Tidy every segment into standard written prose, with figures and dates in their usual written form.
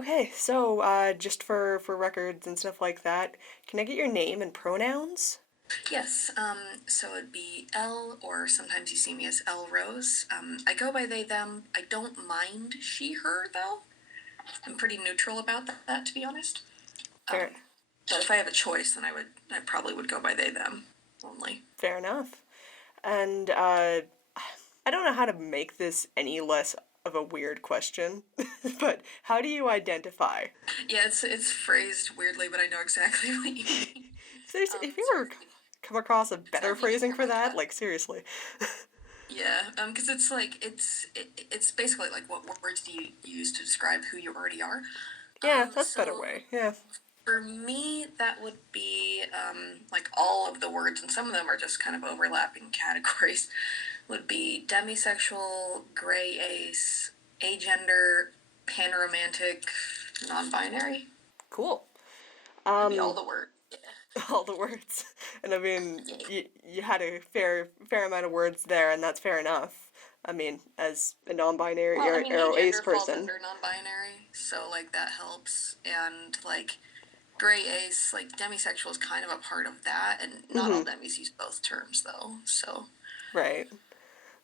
Okay, so just for records and stuff like that, can I get your name and pronouns? Yes, so it'd be Elle, or sometimes you see me as Elle Rose. I go by they, them. I don't mind she, her, though. I'm pretty neutral about that, to be honest. Fair, But if I have a choice, then I probably would go by they, them only. fair enough. And I don't know how to make this any less of a weird question, but how do you identify? Yeah, it's phrased weirdly, but I know exactly what you mean. If you So ever come across a better sorry if you didn't phrasing hear for my that, cat. like seriously. Yeah, because it's like it's basically like what words do you use to describe who you already are. Yeah, that's a better So way. Yeah. for me, that would be like all of the words, and some of them are just kind of overlapping categories. Would be demisexual, gray ace, agender, panromantic, non-binary. Cool. That'd be all Um, the words. Yeah. all the words. And I mean, Yay. you had a fair amount of words there, and that's fair enough. I mean, as a non-binary Well, I mean, arrow ace agender falls person. under non-binary, so like that helps, and like gray ace, like demisexual is kind of a part of that, and not all Mm-hmm. demis use both terms though. So Right.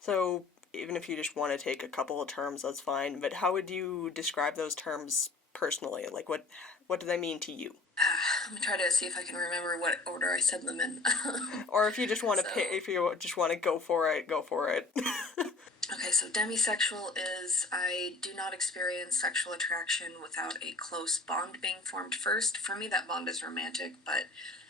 So even if you just want to take a couple of terms, that's fine. But how would you describe those terms personally? Like what do they mean to you? let me try to see if I can remember what order I said them in. Or if you just want to pick, So if you just want to go for it, go for it. okay, so demisexual is I do not experience sexual attraction without a close bond being formed first. For me, that bond is romantic, but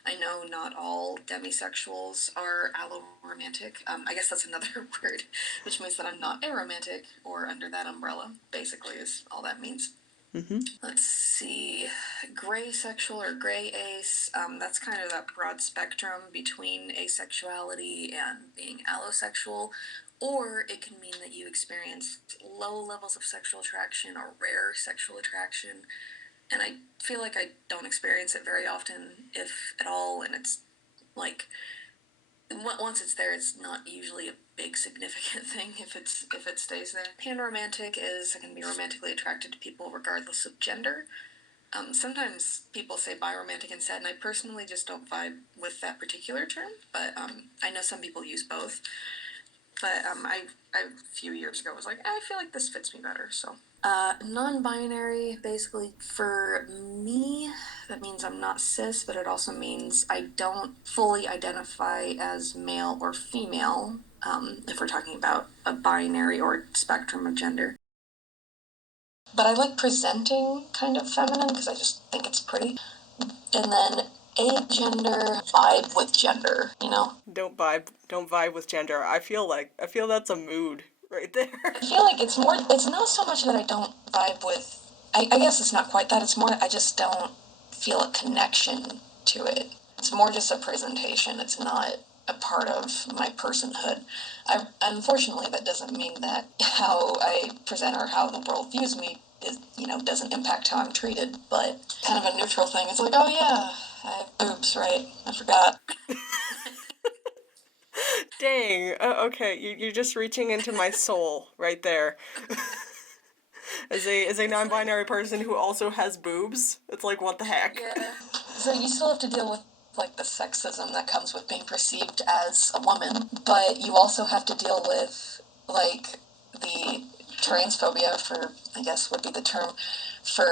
I know not all demisexuals are alloromantic. I guess that's another word, which means that I'm not aromantic or under that umbrella, basically, is all that means. Mm-hmm. Let's see, gray sexual or gray ace, that's kind of that broad spectrum between asexuality and being allosexual, or it can mean that you experience low levels of sexual attraction or rare sexual attraction. And I feel like I don't experience it very often, if at all, and it's like once it's there, it's not usually a big significant thing if it stays there. Panromantic is I can be romantically attracted to people regardless of gender. Sometimes people say biromantic instead, and I personally just don't vibe with that particular term. But I know some people use both. But I a few years ago was like, I feel like this fits me better. So non-binary, basically for me, that means I'm not cis, but it also means I don't fully identify as male or female. If we're talking about a binary or spectrum of gender. But I like presenting kind of feminine because I just think it's pretty. And then agender, vibe with gender, you know? Don't vibe with gender. I feel that's a mood right there. I feel like it's not so much that I don't vibe with, I guess it's not quite that, it's more I just don't feel a connection to it. It's more just a presentation, it's not a part of my personhood. Unfortunately, that doesn't mean that how I present or how the world views me is, doesn't impact how I'm treated, but kind of a neutral thing. It's like, oh yeah, I have boobs, right? I forgot. Dang. Okay, you're just reaching into my soul right there. As a It's like, non-binary person who also has boobs, it's like what the heck? yeah. So you still have to deal with like the sexism that comes with being perceived as a woman, but you also have to deal with like the transphobia, for I guess would be the term for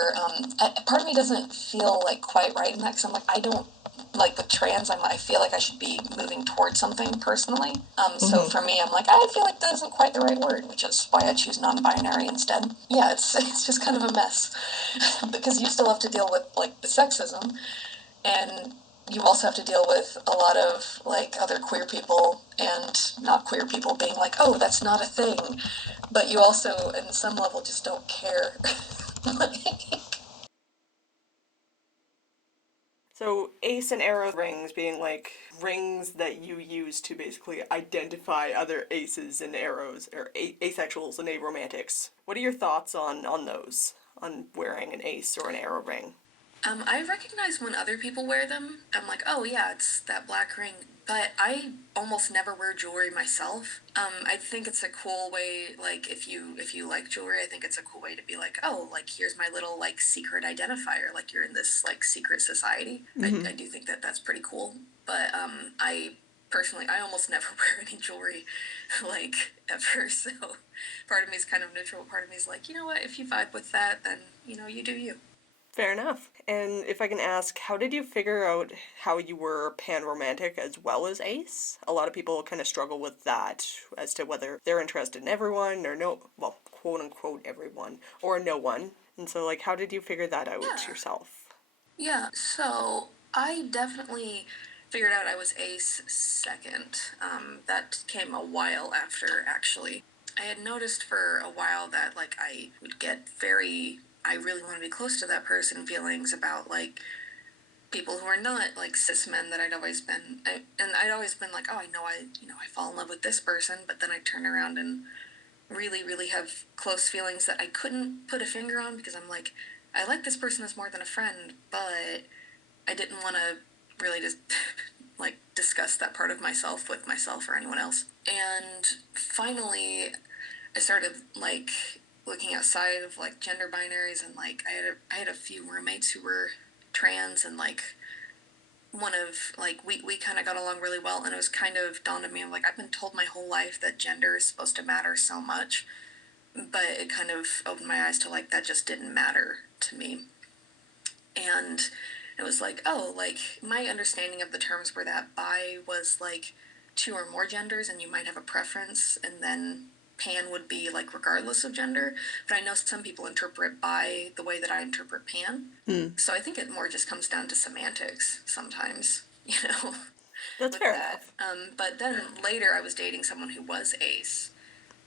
part of me doesn't feel like quite right in that because I'm like I don't like with trans I feel like I should be moving towards something personally, so Mm-hmm. for me I'm like I feel like that isn't quite the right word, which is why I choose non-binary instead. Yeah, it's just kind of a mess because you still have to deal with like the sexism, and you also have to deal with a lot of like other queer people and not queer people being like, oh, that's not a thing, but you also in some level just don't care. So ace and arrow rings being like rings that you use to basically identify other aces and arrows or asexuals and aromantics. What are your thoughts on those? On wearing an ace or an arrow ring? I recognize when other people wear them. I'm like, oh yeah, it's that black ring. But I almost never wear jewelry myself. I think it's a cool way, like if you like jewelry, I think it's a cool way to be like, oh, like here's my little like secret identifier. Like you're in this like secret society. Mm-hmm. I do think that that's pretty cool. But I personally, I almost never wear any jewelry, like ever. So part of me is kind of neutral. Part of me is like, you know what? If you vibe with that, then you do you. Fair enough. And if I can ask, how did you figure out how you were pan-romantic as well as ace? A lot of people kind of struggle with that as to whether they're interested in everyone or no, well, quote unquote everyone, or no one. And so, like, how did you figure that out Yeah. yourself? Yeah, so I definitely figured out I was ace second. That came a while after, actually. I had noticed for a while that, like, I would get very, I really want to be close to that person feelings about, like, people who are not, like, cis men that I'd always been. And I'd always been like, oh, I fall in love with this person, but then I'd turn around and really, really have close feelings that I couldn't put a finger on because I'm like, I like this person as more than a friend, but I didn't want to really just like discuss that part of myself with myself or anyone else. And finally, I started like looking outside of like gender binaries, and like I had a few roommates who were trans, and like one of like we kind of got along really well, and it was kind of dawned on me, I'm like, I've been told my whole life that gender is supposed to matter so much, but it kind of opened my eyes to like that just didn't matter to me. And it was like, oh, like my understanding of the terms were that bi was like two or more genders and you might have a preference, and then pan would be like regardless of gender. But I know some people interpret bi the way that I interpret pan. Hmm. So I think it more just comes down to semantics sometimes, That's with fair that. enough. But then later I was dating someone who was ace,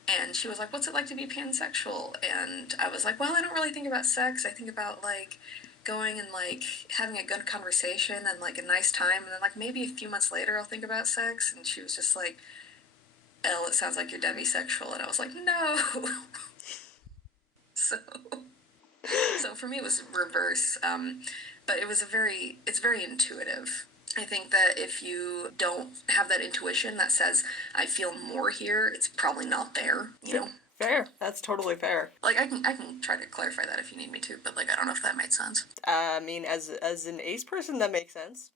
and she was like, what's it like to be pansexual? And I was like, well, I don't really think about sex. I think about like going and like having a good conversation and like a nice time, and then like maybe a few months later I'll think about sex. And she was just like, Elle, it sounds like you're demisexual. And I was like, no. so so for me it was reverse, but it's very intuitive. I think that if you don't have that intuition that says I feel more here, it's probably not there. Fair. That's totally fair. Like I can try to clarify that if you need me to, but like I don't know if that made sense. I mean, as an ace person, that makes sense.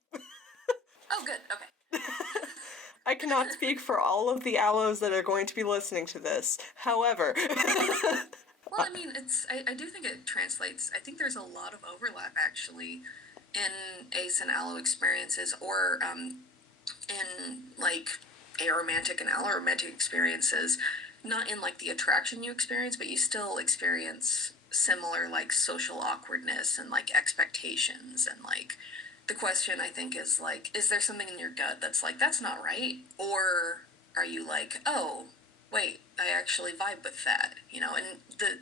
Oh, good. Okay. I cannot speak for all of the aloes that are going to be listening to this. However, Well, I mean, I do think it translates. I think there's a lot of overlap actually in ace and allo experiences, or in like aromantic and alloromantic experiences. Not in like the attraction you experience, but you still experience similar like social awkwardness and like expectations, and like the question I think is like, is there something in your gut that's like that's not right, or are you like, oh wait, I actually vibe with that. And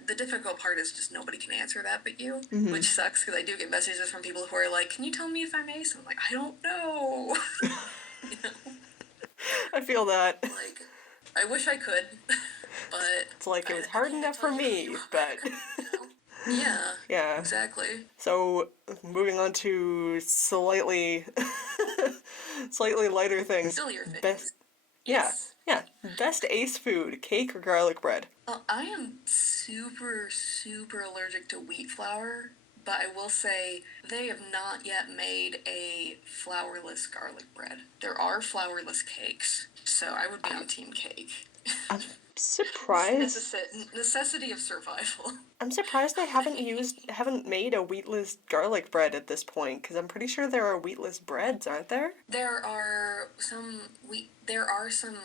the difficult part is just nobody can answer that but you, mhm. which sucks because I do get messages from people who are like, can you tell me if I'm ace? And I'm like, I don't know. you know I feel that. like I wish I could, but It's like it was I hard can't enough tell for you if you me, but are. Yeah, yeah. exactly. So moving on to slightly slightly lighter things. Sillier things. Best yeah, Yes. yeah. Best ace food, cake or garlic bread? Well, I am super, super allergic to wheat flour, but I will say they have not yet made a flourless garlic bread. There are flourless cakes, so I would be on team cake. I'm surprised. Necessity of survival. I'm surprised they like, haven't made a wheatless garlic bread at this point, because I'm pretty sure there are wheatless breads, aren't there? there are some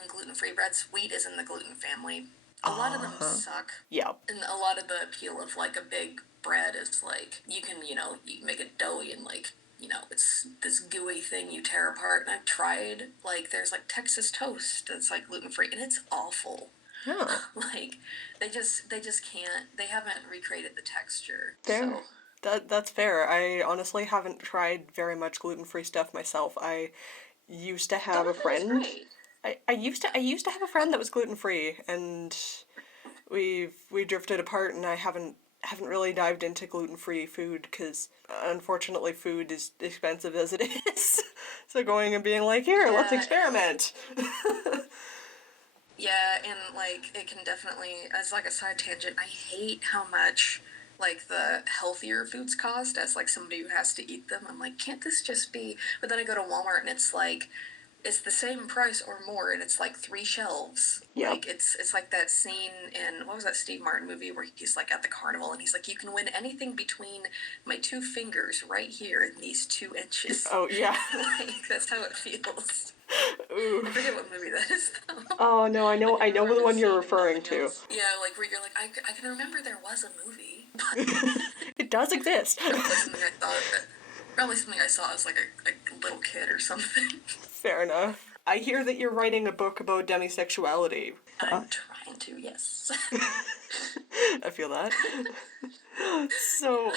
gluten-free breads. Wheat is in the gluten family. A lot of them Uh-huh. suck, Yeah. and a lot of the appeal of like a big bread is like you can you make it doughy, and like it's this gooey thing you tear apart. And I've tried, like, there's like Texas toast that's like gluten-free, and it's awful. Oh, like they just can't, they haven't recreated the texture. fair. So That's fair. I honestly haven't tried very much gluten-free stuff myself. I used to have a gluten-free is friend. great. I used to have a friend that was gluten-free, and we drifted apart, and I haven't haven't really dived into gluten-free food because unfortunately food is expensive as it is. So going and being like, here, let's Yeah, experiment. yeah, and like it can definitely, as like a side tangent, I hate how much like the healthier foods cost as like somebody who has to eat them. I'm like, can't this just be? But then I go to Walmart and it's like it's the same price or more, and it's like three shelves. Yep. Like it's like that scene in what was that Steve Martin movie where he's like at the carnival and he's like, you can win anything between my two fingers right here in these 2 inches. Oh, yeah. Like that's how it feels. Ooh. I forget what movie that is though. Oh, no, I But know, I I know remember the the one you're scene and referring nothing to. else. Yeah, like where you're like, I can remember there was a movie. It does exist. Probably something I thought. Probably something I saw as like a little kid or something. Fair enough. I hear that you're writing a book about demisexuality. I'm trying to, yes. I feel that. So,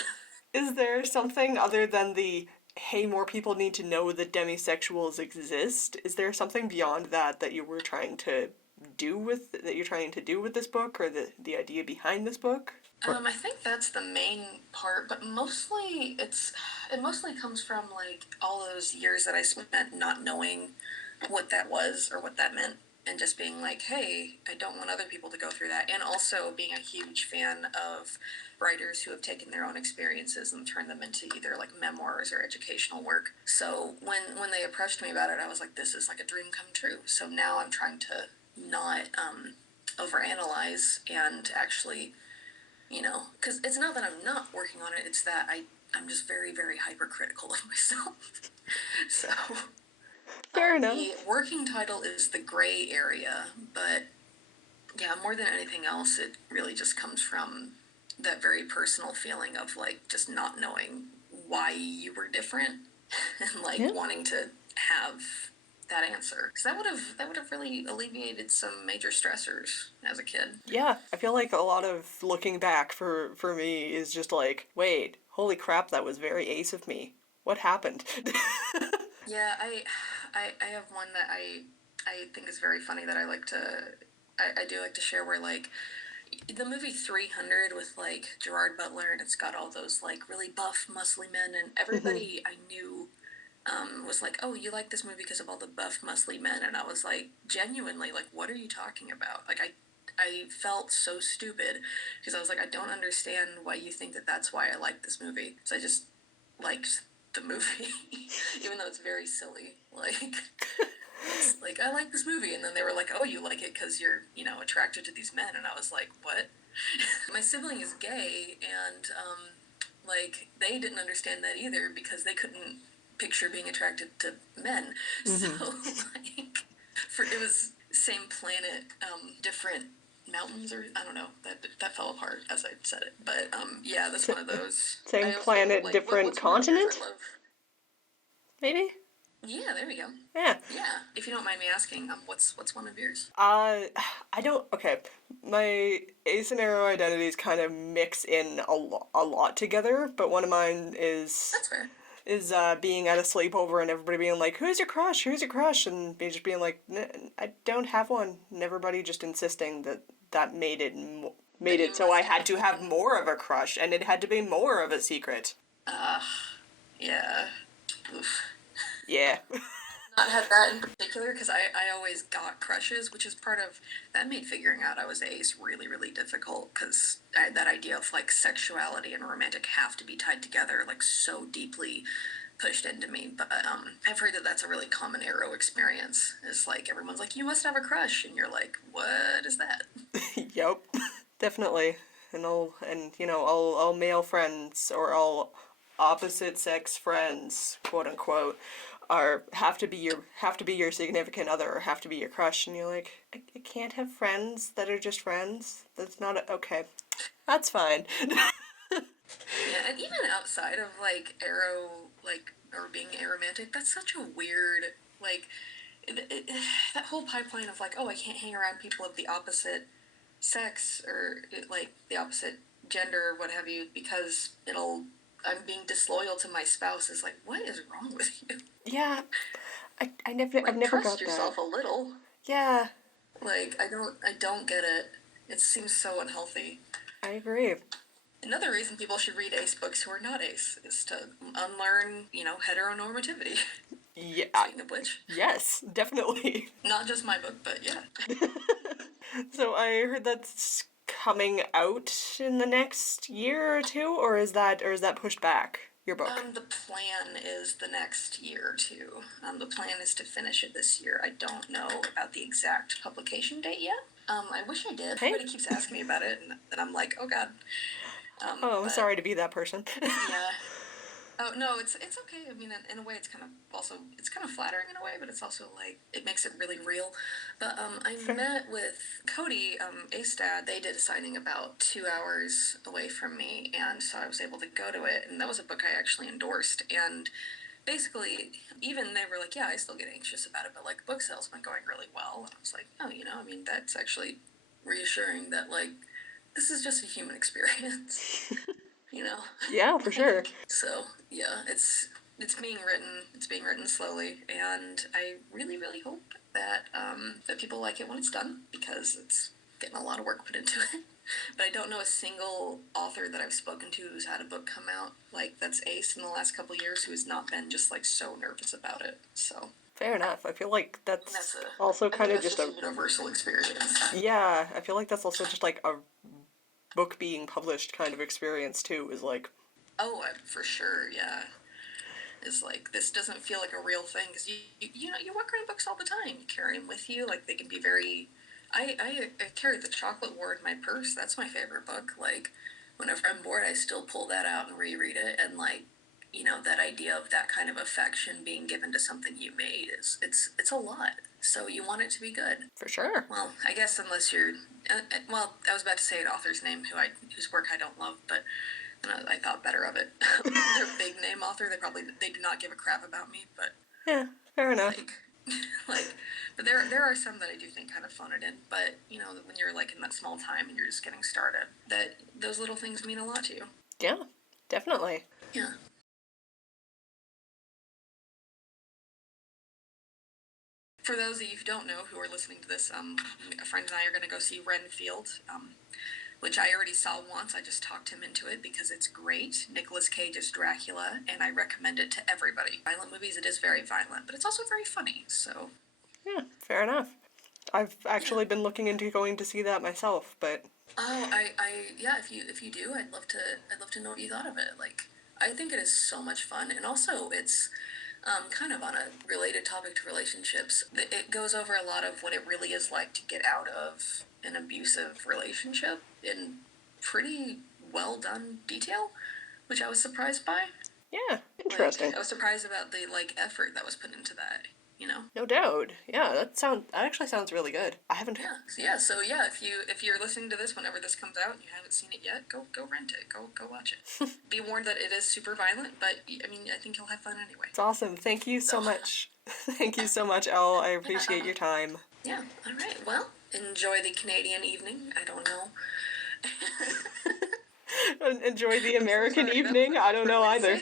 is there something other than the hey, more people need to know that demisexuals exist? Is there something beyond that that you were trying to do with that you're trying to do with this book, or the idea behind this book? I think that's the main part, but mostly it mostly comes from like all those years that I spent not knowing what that was or what that meant, and just being like, hey, I don't want other people to go through that, and also being a huge fan of writers who have taken their own experiences and turned them into either like memoirs or educational work. So when they approached me about it, I was like, this is like a dream come true. So now I'm trying to not overanalyze and actually, because it's not that I'm not working on it, it's that I'm just very, very hypercritical of myself. So Fair enough. the working title is The Gray Area, but yeah, more than anything else, it really just comes from that very personal feeling of like just not knowing why you were different and like Yeah. wanting to have that answer, because that would have really alleviated some major stressors as a kid. Yeah, I feel like a lot of looking back for me is just like, wait, holy crap, that was very ace of me. What happened? Yeah, I have one that I think is very funny that I do like to share, where like the movie 300 with like Gerard Butler, and it's got all those like really buff muscly men, and everybody I knew was like, oh, you like this movie because of all the buff muscly men, and I was like, genuinely, like, what are you talking about? Like I felt so stupid because I was like, I don't understand why you think that that's why I like this movie. So I just liked the movie, even though it's very silly. Like I like this movie, and then they were like, "Oh, you like it because you're, attracted to these men," and I was like, "What?" My sibling is gay, and like they didn't understand that either because they couldn't picture being attracted to men. So like, it was same planet, different mountains, or I don't know, that fell apart as I said it, but yeah, that's one of those. Same I also planet, like different what's one of yours continent? I love. Maybe? Yeah, there we go. Yeah. Yeah, if you don't mind me asking, what's one of yours? I don't. Okay, my ace and arrow identities kind of mix in a lot together, but one of mine That's fair. is being at a sleepover and everybody being like, "Who's your crush? Who's your crush?" and me just being like, I don't have one," and everybody just insisting that made That it you so I must had have to have one. more of a crush, and it had to be more of a secret. Uh, yeah. Oof. Yeah. Not had that in particular because I always got crushes, which is part of that made figuring out I was ace really, really difficult because that idea of like sexuality and romantic have to be tied together like so deeply pushed into me. But I've heard that that's a really common arrow experience. Is like everyone's like, you must have a crush, and you're like, what is that? Yep. Definitely. And all male friends or all opposite sex friends, quote unquote, are have to be your significant other or have to be your crush, and you're like, I can't have friends that are just friends. That's not okay. That's fine. Yeah, and even outside of like arrow, like or being aromantic, that's such a weird like that whole pipeline of like, oh, I can't hang around people of the opposite sex or like the opposite gender or what have you because I'm being disloyal to my spouse is like, what is wrong with you? Yeah, I've Like, never trust got that. yourself a little. Yeah, Like, I don't get it. It seems so unhealthy. I agree. Another reason people should read ace books who are not ace is to unlearn, heteronormativity. Yeah. Speaking of which. Yes, definitely. Not just my book, but yeah. So I heard that's coming out in the next year or two, or is that pushed back? Your book. The plan is the next year or two. The plan is to finish it this year. I don't know about the exact publication date yet. I wish I did. Hey. Everybody keeps asking me about it, and I'm like, oh god. I'm sorry to be that person. Yeah. Oh no, it's okay. I mean, in a way, it's kind of flattering in a way, but it's also like it makes it really real. But I met with Cody, Astad. They did a signing about 2 hours away from me, and so I was able to go to it. And that was a book I actually endorsed. And basically, even they were like, "Yeah, I still get anxious about it, but like book sales been going really well." And I was like, "Oh, I mean, that's actually reassuring that like this is just a human experience." Yeah, for sure. So yeah, it's being written. It's being written slowly, and I really, really hope that that people like it when it's done because it's getting a lot of work put into it. But I don't know a single author that I've spoken to who's had a book come out like that's ace in the last couple of years who has not been just like so nervous about it. So fair enough. I feel like that's a, also kind of just just a universal experience. Yeah, I feel like that's also just like a book being published kind of experience too. Is like, oh, for sure, yeah. Is like this doesn't feel like a real thing because you walk around books all the time. You carry them with you. Like they can be very. I carry The Chocolate War in my purse. That's my favorite book. Like whenever I'm bored, I still pull that out and reread it. And like that idea of that kind of affection being given to something you made is it's a lot. So you want it to be good. for sure. Well, I guess unless you're. I was about to say an author's name whose work I don't love, but. And I thought better of it. They're a big name author. They do not give a crap about me, but Yeah, fair enough. but there are some that I do think kind of phone it in. But when you're like in that small time and you're just getting started, that those little things mean a lot to you. Yeah, definitely. Yeah. For those of you who don't know who are listening to this, a friend and I are going to go see Renfield. Which I already saw once. I just talked him into it because it's great. Nicolas Cage is Dracula, and I recommend it to everybody. Violent movies, it is very violent, but it's also very funny, so... Yeah, fair enough. I've actually been looking into going to see that myself, but... Oh, yeah, if you do, I'd love to know what you thought of it. Like, I think it is so much fun, and also it's... kind of on a related topic to relationships, it goes over a lot of what it really is like to get out of an abusive relationship in pretty well done detail, which I was surprised by. Yeah, interesting. I was surprised about the effort that was put into that. No doubt. Yeah, that actually sounds really good. I haven't. So if you're listening to this whenever this comes out and you haven't seen it yet, go rent it. Go watch it. Be warned that it is super violent, but I mean I think you'll have fun anyway. It's awesome. Thank you so much. Thank you so much, Elle. I appreciate your time. Yeah. All right. Well, enjoy the Canadian evening. I don't know. Enjoy the American evening. I don't know either.